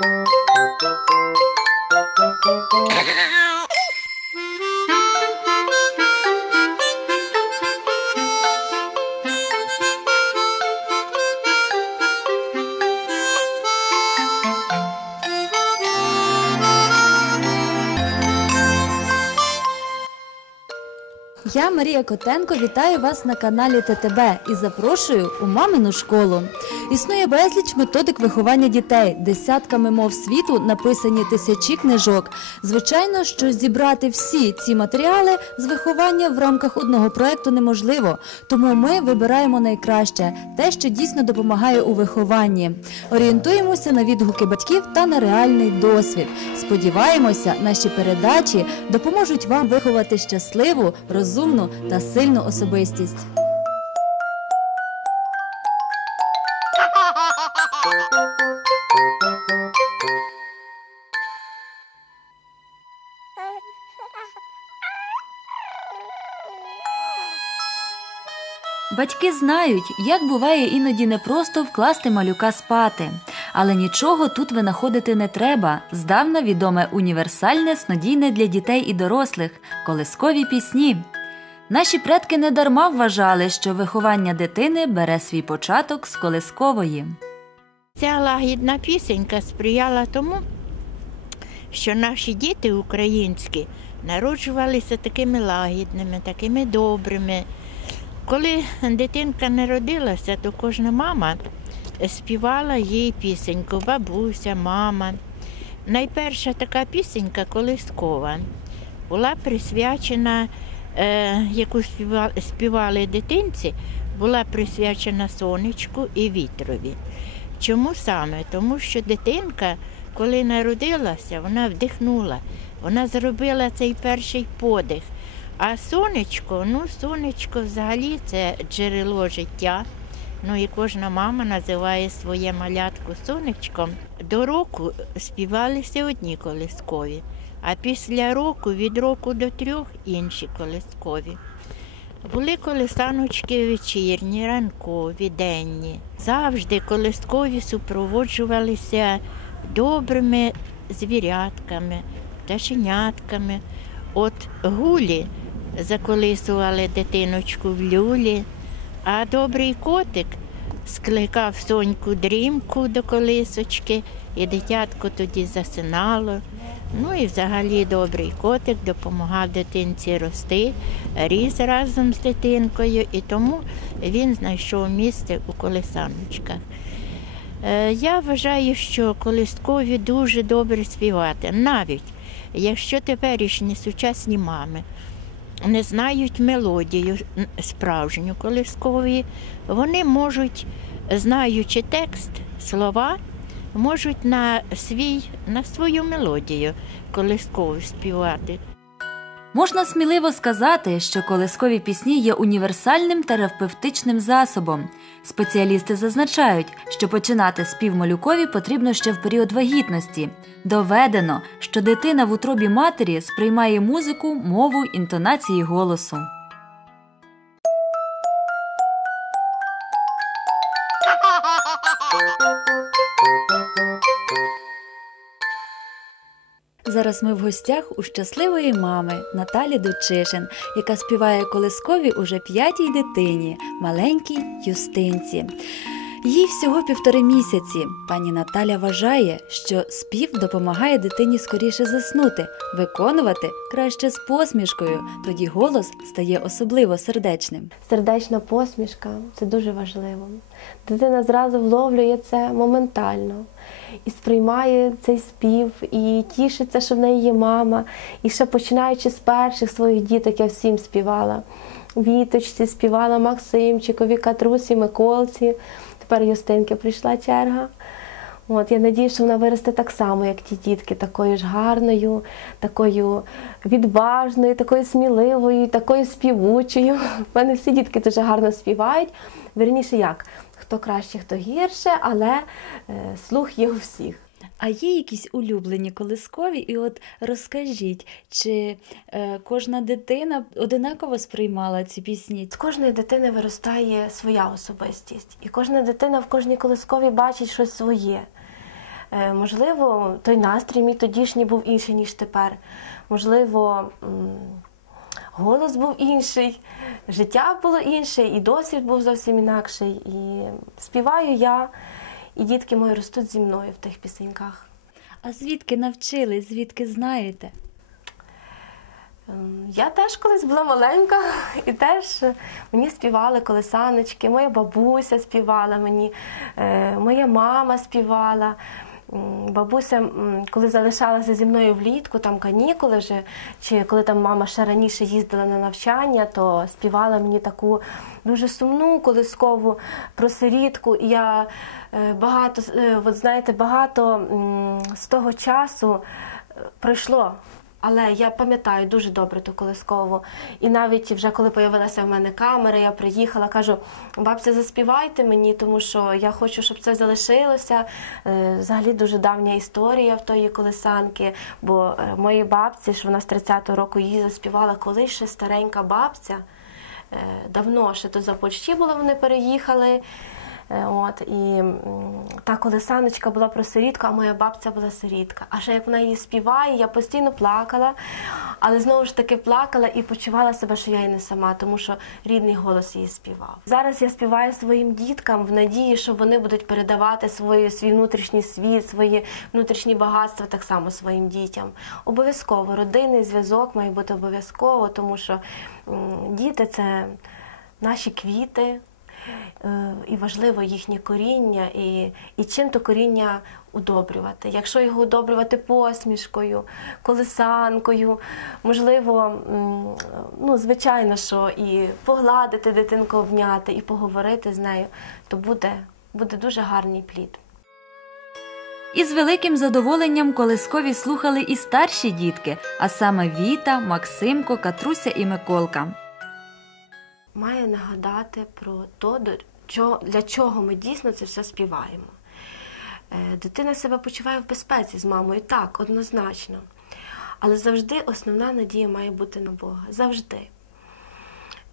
Я Марія Котенко вітаю вас на каналі ТТБ і запрошую у мамину школу. Існує безліч методик виховання дітей, десятками мов світу написані тисячі книжок. Звичайно, що зібрати всі ці матеріали з виховання в рамках одного проекту неможливо. Тому ми вибираємо найкраще те, що дійсно допомагає у вихованні. Орієнтуємося на відгуки батьків та на реальний досвід. Сподіваємося, наші передачі допоможуть вам виховати щасливу, розумну та сильну особистість. Батьки знають, як буває іноді непросто вкласти малюка спати. Але нічого тут винаходити не треба. Здавна відоме універсальне, снодійне для дітей і дорослих колискові пісні. Наші предки недарма вважали, що виховання дитини бере свій початок з колискової. Ця лагідна пісенька сприяла тому, що наші діти українські народжувалися такими лагідними, такими добрими. Коли дитинка народилася, то кожна мама співала їй пісеньку, бабуся, мама. Найперша така пісенька колискова була присвячена, е, яку співали дитинці, була присвячена сонечку і вітрові. Чому саме? Тому що дитинка, коли народилася, вона вдихнула, вона зробила цей перший подих. А сонечко, ну сонечко взагалі це джерело життя. Ну і кожна мама називає своє малятку сонечком. До року співалися одні колискові, а після року, від року до трьох інші колискові. Були колесаночки вечірні, ранкові, денні. Завжди колискові супроводжувалися добрими звірятками, пташенятками. От гулі заколисували дитиночку в люлі, а добрий котик скликав соньку дрімку до колисочки, і дитятко тоді засинало. Ну і взагалі добрий котик допомагав дитинці рости, ріс разом з дитинкою, і тому він знайшов місце у колесаночках. Е, Я вважаю, що колискові дуже добре співати, навіть якщо теперішні сучасні мами не знають мелодію справжню колискові, вони можуть, знаючи текст, слова, можуть на свій, на свою мелодію колискову співати. Можна сміливо сказати, що колискові пісні є універсальним терапевтичним засобом. Спеціалісти зазначають, що починати спів малюкові потрібно ще в період вагітності. Доведено, що дитина в утробі матері сприймає музику, мову, інтонації голосу. Зараз ми в гостях у щасливої мами Наталі Дучишин, яка співає колискові уже п'ятій дитині, маленькій Юстинці. Їй всього півтори місяці. Пані Наталя вважає, що спів допомагає дитині скоріше заснути, виконувати краще з посмішкою. Тоді голос стає особливо сердечним. Сердечна посмішка це дуже важливо. Дитина зразу вловлює це моментально і сприймає цей спів, і тішиться, що в неї є мама. І ще починаючи з перших своїх діток, я всім співала. Віточці співала Максимчикові, Катрусі, Миколці. Тепер Юстинки прийшла черга. От, я надію, що вона виросте так само, як ті дітки, такою ж гарною, такою відважною, такою сміливою, такою співучою. У мене всі дітки дуже гарно співають. Вірніше як? Хто краще, хто гірше, але е, слух є у всіх. А є якісь улюблені колискові? І от розкажіть, чи е, кожна дитина одинаково сприймала ці пісні? З кожної дитини виростає своя особистість, і кожна дитина в кожній колисковій бачить щось своє. Е, Можливо, той настрій мій тодішній був інший, ніж тепер. Можливо, м, голос був інший, життя було інше, і досвід був зовсім інакший. І співаю я, і дітки мої ростуть зі мною в тих пісеньках. А звідки навчились, звідки знаєте? Ем, Я теж колись була маленька, і теж е, мені співали колесаночки, моя бабуся співала мені, е, моя мама співала. Бабуся, коли залишалася зі мною влітку, там канікули вже, чи коли там мама ще раніше їздила на навчання, то співала мені таку дуже сумну колискову про сирітку. І я е, багато, е, от знаєте, багато з того часу е, пройшло. Але я пам'ятаю дуже добре ту колискову. І навіть вже коли появилася в мене камера, я приїхала, кажу: бабця, заспівайте мені, тому що я хочу, щоб це залишилося. Е, Взагалі дуже давня історія в тої колисанки. Бо е, моїй бабці, що вона з 30-го року її заспівала, коли ще старенька бабця. е, Давно ще то за Польщі було, вони переїхали. Е, От, і та колесаночка була про сирітку, а моя бабця була сирітка. А ще як вона її співає, я постійно плакала, але знову ж таки плакала і почувала себе, що я і не сама, тому що рідний голос її співав. Зараз я співаю своїм діткам в надії, що вони будуть передавати свої, свій внутрішній світ, свої внутрішні багатства так само своїм дітям. Обов'язково родинний зв'язок має бути обов'язково, тому що діти це наші квіти. Е, і важливо їхнє коріння, і, і чим то коріння удобрювати. Якщо його удобрювати посмішкою, колесанкою, можливо, ну, звичайно, що і погладити дитинку, обняти, і поговорити з нею, то буде, буде дуже гарний плід. Із великим задоволенням колискові слухали і старші дітки, а саме Віта, Максимко, Катруся і Миколка. Має нагадати про те, для чого ми дійсно це все співаємо. Е, Дитина себе почуває в безпеці з мамою, так, однозначно. Але завжди основна надія має бути на Бога. Завжди.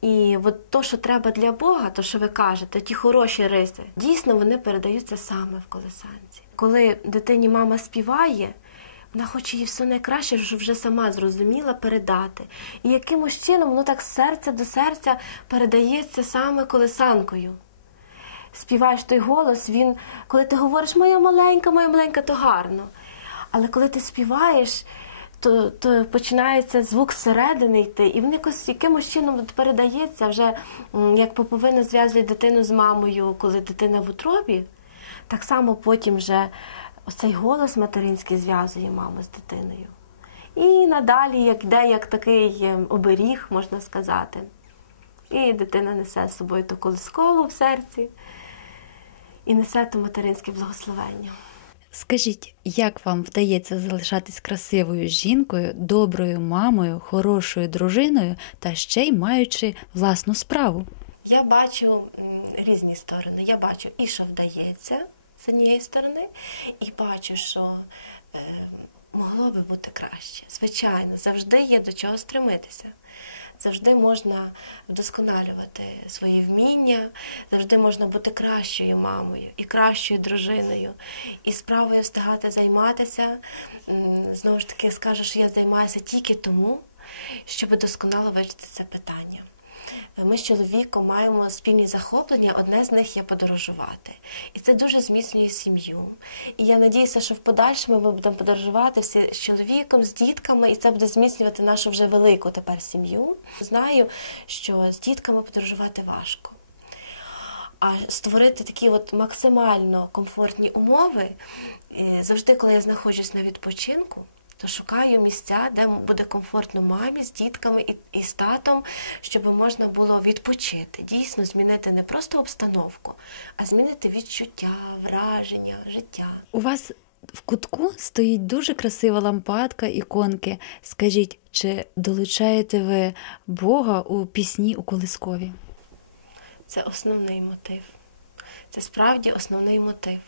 І от то, що треба для Бога, то, що ви кажете, ті хороші риси, дійсно вони передаються саме в колесанці. Коли дитині мама співає, вона хоче їй все найкраще, щоб вже сама зрозуміла передати. І якимось чином воно так з серця до серця передається саме колесанкою. Співаєш той голос, він, коли ти говориш моя маленька, моя маленька, то гарно. Але коли ти співаєш, то, то починається звук зсередини йти, і він якось якимось чином передається вже, як поповина зв'язує дитину з мамою, коли дитина в утробі, так само потім вже оцей голос материнський зв'язує маму з дитиною. І надалі як йде як такий е, оберіг, можна сказати. І дитина несе з собою ту колискову в серці і несе то материнське благословення. Скажіть, як вам вдається залишатись красивою жінкою, доброю мамою, хорошою дружиною та ще й маючи власну справу? Я бачу різні сторони. Я бачу і що вдається однієї сторони, і бачу, що е, могло би бути краще. Звичайно, завжди є до чого стремитися. Завжди можна вдосконалювати свої вміння, завжди можна бути кращою мамою і кращою дружиною, і справою встигати займатися. Знову ж таки, скажу, що я займаюся тільки тому, щоб досконало вивчити це питання. Ми з чоловіком маємо спільні захоплення. Одне з них є подорожувати, і це дуже зміцнює сім'ю. І я надіюся, що в подальшому ми будемо подорожувати всі з чоловіком, з дітками, і це буде зміцнювати нашу вже велику тепер сім'ю. Знаю, що з дітками подорожувати важко. А створити такі от максимально комфортні умови е, завжди, коли я знаходжусь на відпочинку, то шукаю місця, де буде комфортно мамі з дітками і, і з татом, щоб можна було відпочити, дійсно змінити не просто обстановку, а змінити відчуття, враження, життя. У вас в кутку стоїть дуже красива лампадка, іконки. Скажіть, чи долучаєте ви Бога у пісні у колискові? Це основний мотив. Це справді основний мотив.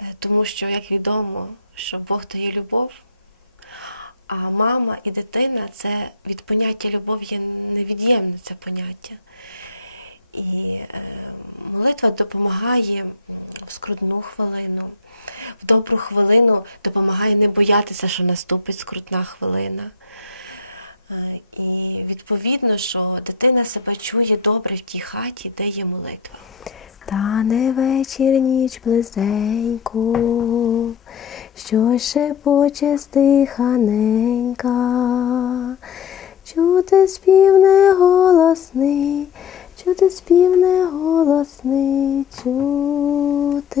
Е, Тому що, як відомо, що Бог то є любов, а мама і дитина це від поняття любов є невід'ємне це поняття. І е, молитва допомагає в скрутну хвилину, в добру хвилину допомагає не боятися, що наступить скрутна хвилина. Е, І відповідно, що дитина себе чує добре в тій хаті, де є молитва. Тане вечір ніч близенько, що шепоче стиханенька, чути спів неголосний, чути спів неголосний, чути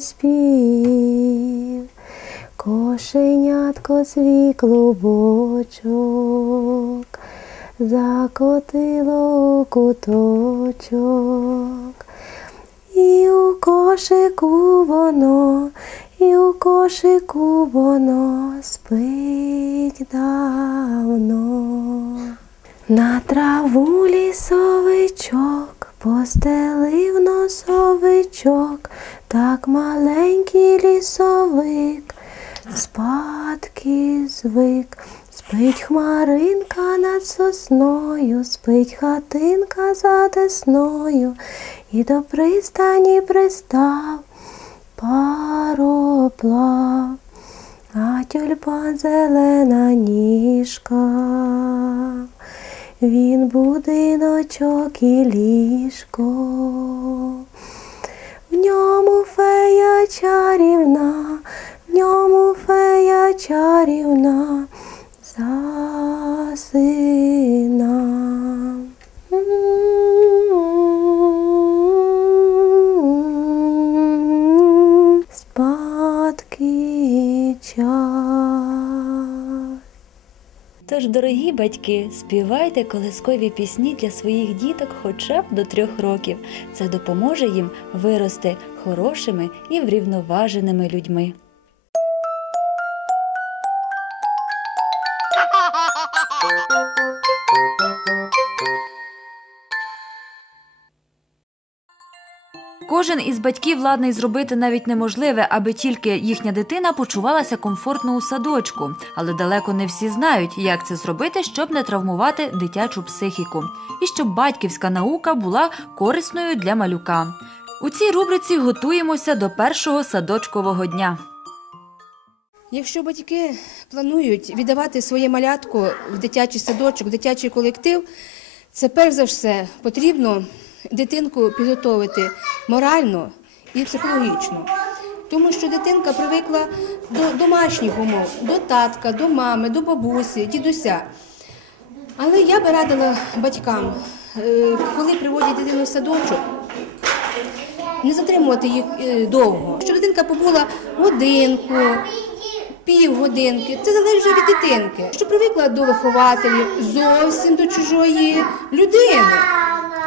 спів. Кошенятко свій клубочок закотило куточок. І у кошику воно, і у кошику воно спить давно. На траву лісовичок постелив носовичок, так маленький лісовик, спадки звик. Спить хмаринка над сосною, спить хатинка за десною, і до пристані пристав пароплав, а тюльпан зелена ніжка. Він будиночок і ліжко, в ньому фея чарівна, ньому фея чарівна засина. Спадки час. Тож, дорогі батьки, співайте колискові пісні для своїх діток хоча б до трьох років. Це допоможе їм вирости хорошими і врівноваженими людьми. Кожен із батьків ладний зробити навіть неможливе, аби тільки їхня дитина почувалася комфортно у садочку, але далеко не всі знають, як це зробити, щоб не травмувати дитячу психіку, і щоб батьківська наука була корисною для малюка. У цій рубриці готуємося до першого садочкового дня. Якщо батьки планують віддавати своє малятко в дитячий садочок, в дитячий колектив, це перш за все потрібно дитинку підготовити морально і психологічно. Тому що дитинка привикла до домашніх умов, до татка, до мами, до бабусі, дідуся. Але я би радила батькам, е, коли приводять дитину в садочок, не затримувати їх е, довго. Щоб дитинка побула годинку, півгодинки. Це залежить від дитинки. Що привикла до вихователів, зовсім до чужої людини,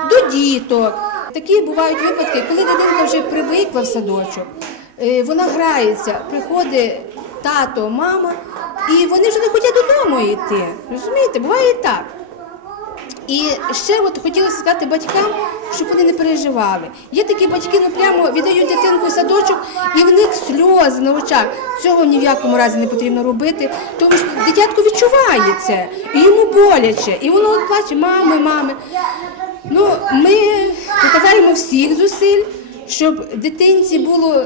до діток. Такі бувають випадки, коли дитинка вже привикла в садочок, е, вона грається, приходить тато, мама, і вони вже не хочуть додому йти. Розумієте, буває і так. І ще от хотілося сказати батькам, щоб вони не переживали. Є такі батьки, ну прямо віддають дитинку в садочок, і в них сльози на очах. Цього ні в якому разі не потрібно робити, тому що дитятко відчуває це, і йому боляче, і воно от плаче, мами, мами. Ну, ми показаємо всіх зусиль, щоб дитинці було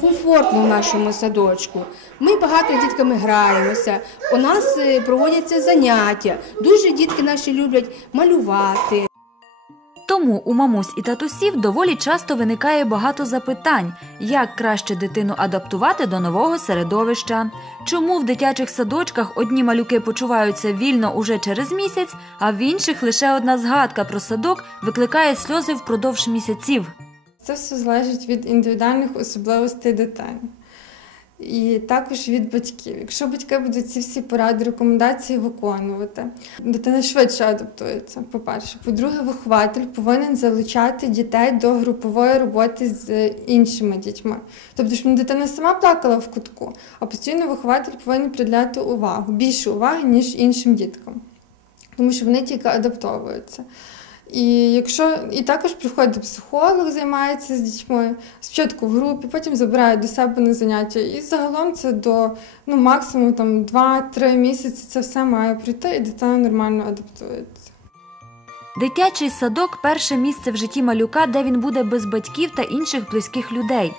комфортно в нашому садочку. Ми багато дітками граємося. У нас е, проводяться заняття. Дуже дітки наші люблять малювати. Тому у мамусь і татусів доволі часто виникає багато запитань, як краще дитину адаптувати до нового середовища, чому в дитячих садочках одні малюки почуваються вільно уже через місяць, а в інших лише одна згадка про садок викликає сльози впродовж місяців. Це все залежить від індивідуальних особливостей дитини. І також від батьків. Якщо батьки будуть ці всі поради, рекомендації виконувати, дитина швидше адаптується. По-перше, по-друге, вихователь повинен залучати дітей до групової роботи з іншими дітьми. Тобто, щоб дитина сама плакала в кутку, а постійно вихователь повинен приділяти увагу, більше уваги, ніж іншим діткам, тому що вони тільки адаптовуються. І якщо і також приходить психолог, займається з дітьми спочатку в групі, потім забирає до себе на заняття. І загалом це до ну максимум там 2-3 місяці це все має пройти, і дитина нормально адаптується. Дитячий садок перше місце в житті малюка, де він буде без батьків та інших близьких людей.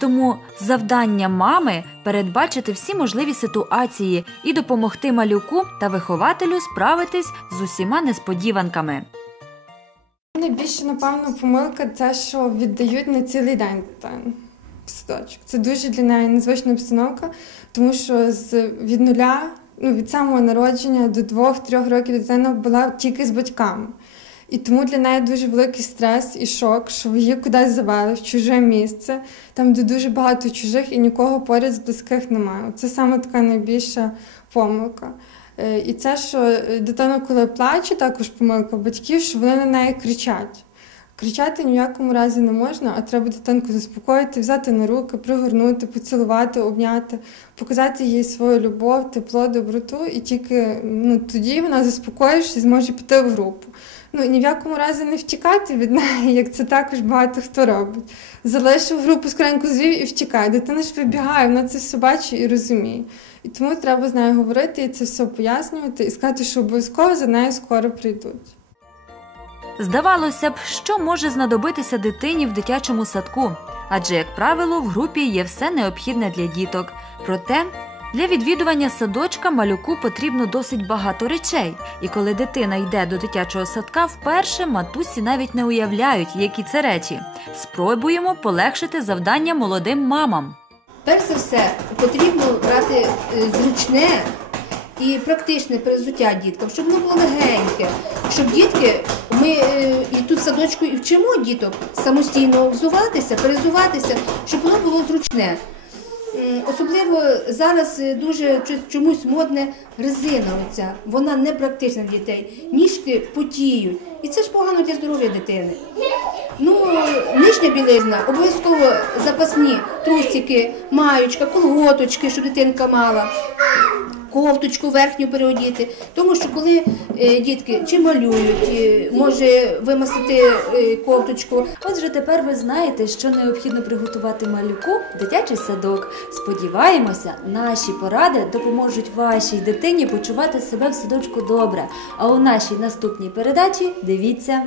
Тому завдання мами передбачити всі можливі ситуації і допомогти малюку та вихователю справитись з усіма несподіванками. Найбільше, напевно, помилка це, що віддають на цілий день дитину в садочок. Це дуже для неї незвична обстановка, тому що з від нуля, ну від самого народження до двох-трьох років дитина була тільки з батьками. І тому для неї дуже великий стрес і шок, що її кудись завели в чуже місце, там, де дуже багато чужих і нікого поряд з близьких немає. Це саме така найбільша помилка. Е, І це, що е, дитина, коли плаче, також помилка батьків, що вони на неї кричать. Кричати ні в якому разі не можна, а треба дитинку заспокоїти, взяти на руки, пригорнути, поцілувати, обняти, показати їй свою любов, тепло, доброту, і тільки ну, тоді вона заспокоїшся і зможе піти в групу. Ну ні в якому разі не втікати від неї, як це також багато хто робить. Залишив групу скоренько звів і втікає. Дитина ж вибігає, вона це все бачить і розуміє. І тому треба з нею говорити і це все пояснювати і сказати, що обов'язково за нею скоро прийдуть. Здавалося б, що може знадобитися дитині в дитячому садку, адже, як правило, в групі є все необхідне для діток. Проте для відвідування садочка малюку потрібно досить багато речей, і коли дитина йде до дитячого садка, вперше матусі навіть не уявляють, які це речі. Спробуємо полегшити завдання молодим мамам. Перш за все, потрібно брати е, зручне і практичне перезуття діткам, щоб воно було легеньке, щоб дітки, ми е, і тут садочку і вчимо діток самостійно взуватися, перезуватися, щоб воно було зручне. Особливо зараз е, дуже чомусь модне резина оця. Вона не практична для дітей. Ніжки потіють. І це ж погано для здоров'я дитини. Ну, нижня білизна, обов'язково запасні трусики, маючка, колготочки, щоб дитинка мала. Кофточку верхню переодіти, тому що коли е, дітки чи малюють, е, може вимастити е, кофточку, Отже, тепер ви знаєте, що необхідно приготувати малюку в дитячий садок. Сподіваємося, наші поради допоможуть вашій дитині почувати себе в садочку добре. А у нашій наступній передачі дивіться.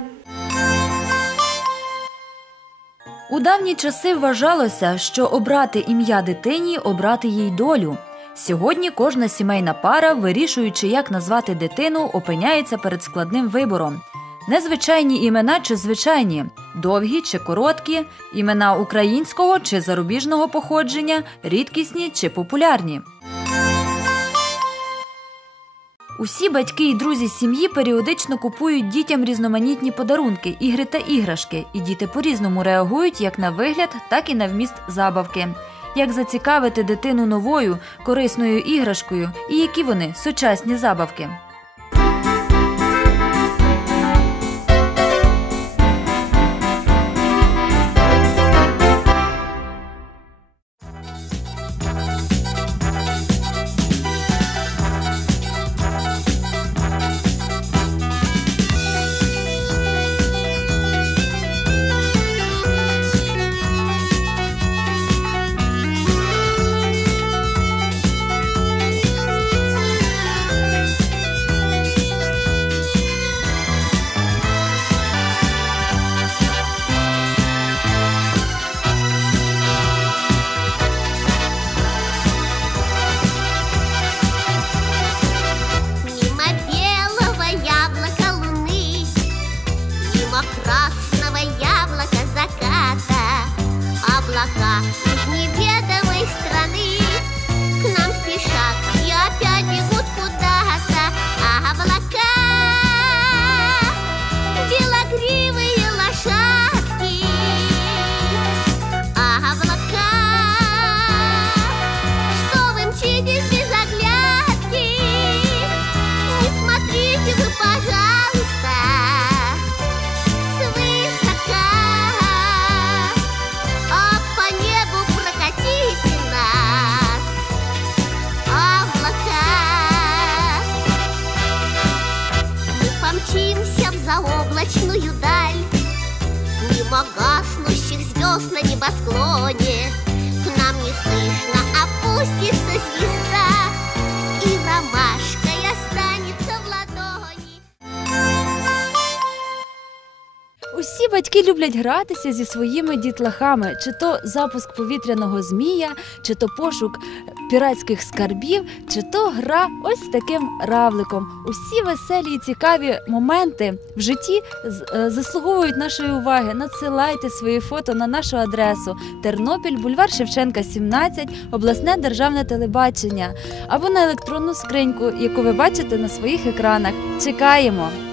У давні часи вважалося, що обрати ім'я дитині обрати їй долю. Сьогодні кожна сімейна пара, вирішуючи, як назвати дитину, опиняється перед складним вибором. Незвичайні імена чи звичайні, довгі чи короткі, імена українського чи зарубіжного походження, рідкісні чи популярні. Усі батьки і друзі сім'ї періодично купують дітям різноманітні подарунки, ігри та іграшки, і діти по-різному реагують як на вигляд, так і на вміст забавки. Як зацікавити дитину новою, корисною іграшкою і які вони сучасні забавки. Красного яблока заката, Облака из неведомой в заоблачную даль, Мимо гаснущих звезд на небосклоне К нам неслышно опустится звезда И ромашкой останется в ладони. Усі батьки люблять гратися зі своїми дітлахами, чи то запуск повітряного змія, чи то пошук піратських скарбів, чи то гра ось таким равликом. Усі веселі і цікаві моменти в житті е, заслуговують нашої уваги. Надсилайте свої фото на нашу адресу Тернопіль, бульвар Шевченка, 17, обласне державне телебачення або на електронну скриньку, яку ви бачите на своїх екранах. Чекаємо!